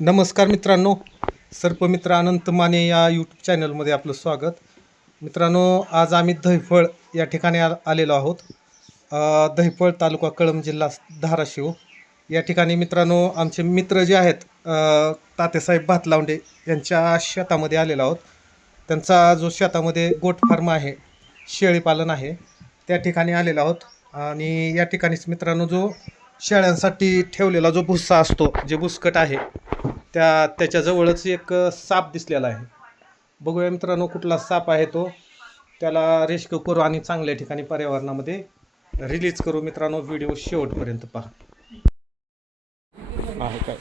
नमस्कार मित्रांनो, सर्पमित्र अनंत माने या यूट्यूब चॅनलमध्ये आपलं स्वागत. मित्रांनो, आज आम्ही दहिफळ या ठिकाणी आलेलो आहोत. दहिफळ तालुका कळंब जिल्हा धाराशिव या ठिकाणी मित्रांनो आमचे मित्र जे आहेत तात्यासाहेब भातलावंडे यांच्या शेतामध्ये आलेलो आहोत. त्यांचा जो शेतामध्ये गोट फार्म आहे, शेळीपालन आहे, त्या ठिकाणी आलेलो आहोत. आणि या ठिकाणीच मित्रांनो जो शेळ्यांसाठी ठेवलेला जो भुस्सा असतो, जे बुसकट आहे, त्याच्याजवळच एक साप दिसलेला आहे. बघूया मित्रांनो कुठला साप आहे तो. त्याला रेस्क्यू करू आणि चांगल्या ठिकाणी पर्यावरणामध्ये रिलीज करू. मित्रांनो, व्हिडिओ शेवटपर्यंत पहा. आहे काय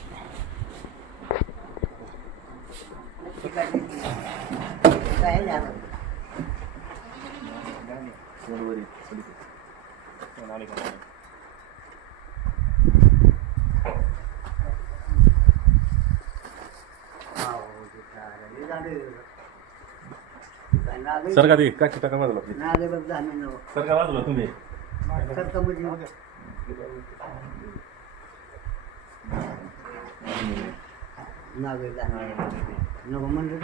सर का ते काची टाका बाजूला सर का बाजूला तुम्ही नको म्हणलं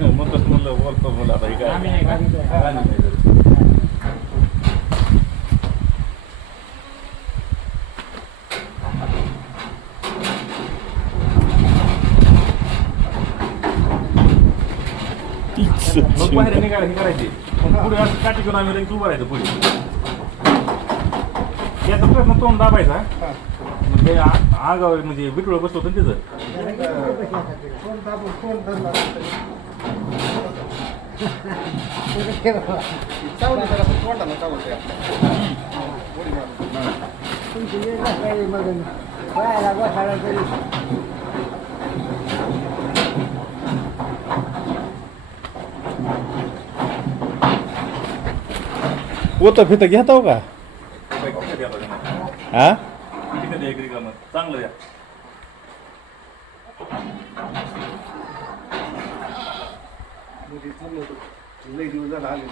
म्हणतोच म्हणलं बोलतो म्हणलं आता हे काय मग बाहेर निघायला हे करायचे पुढे असं काठी घेऊन आम्ही लगेच उभं राहायचं पुढे. याचा प्रश्न तोंड दाबायचा म्हणजे आगावर म्हणजे बिटुळ बसलो होतं त्याचं पोतं फितं घेतो का? हा चांगलं द्या. लई दिवस झाला आले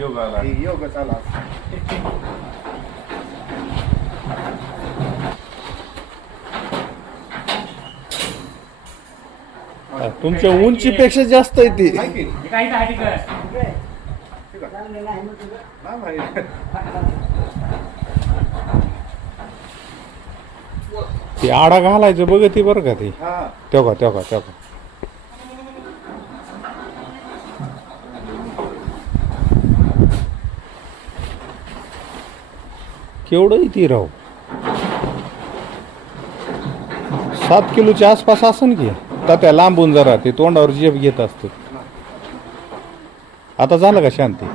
योग आला योग चाला. तुमच्या उंचीपेक्षा जास्त आहे ती. ती आडा घालायचं बघ ती बरं का ती. तेव्हा तेव्हा तेव्हा केवढं ती राहू 7 किलोच्या आसपास असन की. त्या लांबून जरा ते तोंडावर जेब घेत असतो. आता झालं का शांती?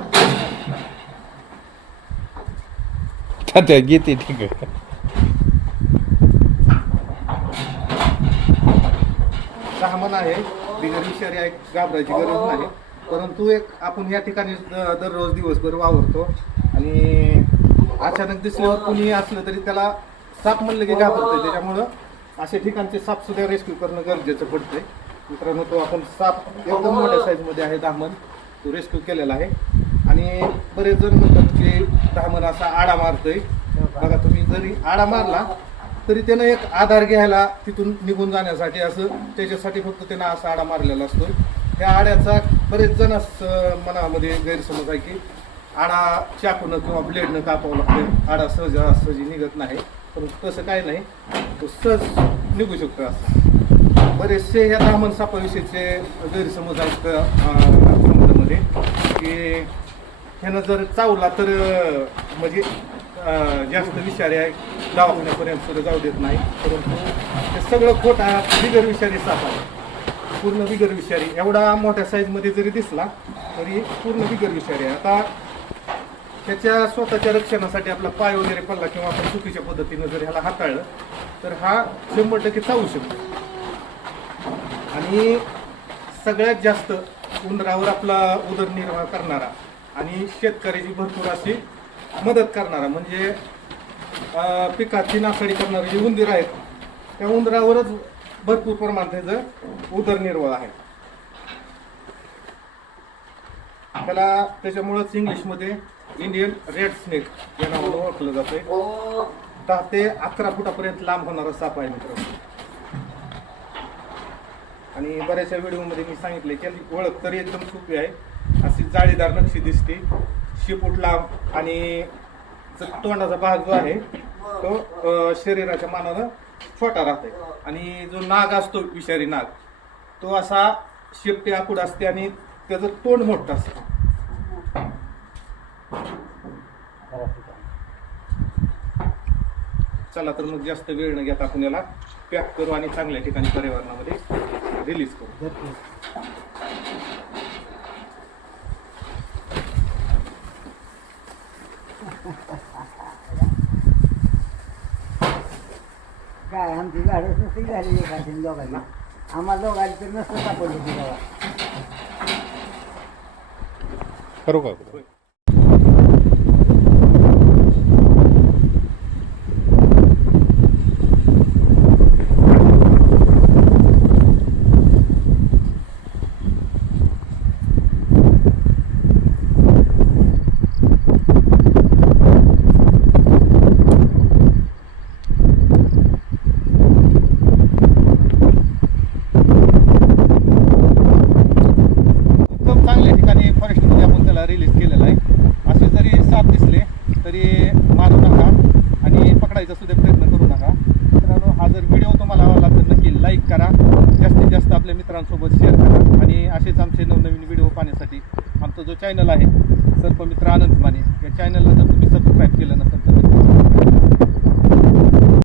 त्या घेते ठीक आहे. सामान आहे, बिगर विषारी आहे, घाबरायची गरज नाही. परंतु एक आपण या ठिकाणी दररोज दिवसभर वावरतो आणि अचानक दिसल्यावर कुणी असलं तरी त्याला साप म्हणलं की घाबरतंय. त्याच्यामुळं अशा ठिकाणचे साप सुद्धा रेस्क्यू करणं गरजेचं पडतंय. मित्रांनो, तो आपण साप एकदम मोठ्या साईजमध्ये आहे, दामन, तो रेस्क्यू केलेला आहे. आणि बरेच जण म्हणतात की दामन असा आडा मारतोय. बघा, तुम्ही जरी आडा मारला तरी त्यानं एक आधार घ्यायला तिथून निघून जाण्यासाठी असं त्याच्यासाठी फक्त त्यानं असा आडा मारलेला असतो. त्या आड्याचा बरेच जण मनामध्ये गैरसमज आहे की आडा चाकूनं किंवा ब्लेडनं कापावं लागतं, आडा सहजी निघत नाही. पण तसं काय नाही, तो सहज निघू शकतो. असं बरेचसे ह्या दामन सापाविषयीचे गैरसमज आहेत समाजामध्ये की ह्यानं जर चावला तर म्हणजे जास्त विषारी आहे, दवाखान्यापर्यंत सुद्धा जाऊ देत नाही. परंतु हे सगळं खोट आहे, बिगर विषारी साप आहे, पूर्ण बिगर विषारी. एवढा मोठ्या साईजमध्ये जरी दिसला तरी पूर्ण बिगर विषारी आहे. आता त्याच्या स्वतःच्या रक्षणासाठी आपला पाय वगैरे पडला किंवा आपण चुकीच्या पद्धतीनं जर ह्याला हाताळलं तर हा 100% चावू शकतो. आणि सगळ्यात जास्त उंदरावर आपला उदरनिर्वाह करणारा आणि शेतकऱ्याची भरपूर अशी मदत करणारा म्हणजे पिकाची नासाडी करणारे जे उंदीर आहेत त्या उंदरावरच भरपूर प्रमाणात त्याचं उदरनिर्वाह आहे. त्याला त्याच्यामुळंच इंग्लिशमध्ये इंडियन रेड स्नेक या नावानं ओळखलं जातंय. 10 ते 11 फुटापर्यंत लांब होणारा साप आहे मित्रांनो. आणि बऱ्याचशा व्हिडिओमध्ये मी सांगितले की ओळख तरी एकदम सोपी आहे. अशी जाळीदार नक्षी दिसते, शेपूट लांब आणि तोंडाचा भाग जो आहे तो शरीराच्या मानानं छोटा राहते. आणि जो नाग असतो विषारी नाग तो असा शेपटी आखूड असते आणि त्याचं तोंड मोठं असतं. चला तर मग जास्त वेळ न घेता आपण याला पॅक करू आणि चांगल्या ठिकाणी पर्यावरणामध्ये रिलीज करू. काय आमची झाडच नसती झाली एखादी दोघांना, आम्हाला दोघांनी तर नसतं सापडली ती गावात. करू का? एकदम चांगल्या ठिकाणी फॉरेस्टमध्ये आपण त्याला रिलीज केलेला आहे. असे जरी साप दिसले तरी मारू नका आणि पकडायचा सुद्धा प्रयत्न करू नका. मित्रांनो, हा जर व्हिडिओ तुम्हाला आवडला तर नक्की लाईक करा, जास्तीत जास्त आपल्या मित्रांसोबत शेअर करा आणि असेच आमचे नवनवीन व्हिडिओ पाहण्यासाठी आमचा जो चॅनल आहे सर्पमित्र आनंद माने या चॅनलला जर तुम्ही सबस्क्राईब केलं नसेल तर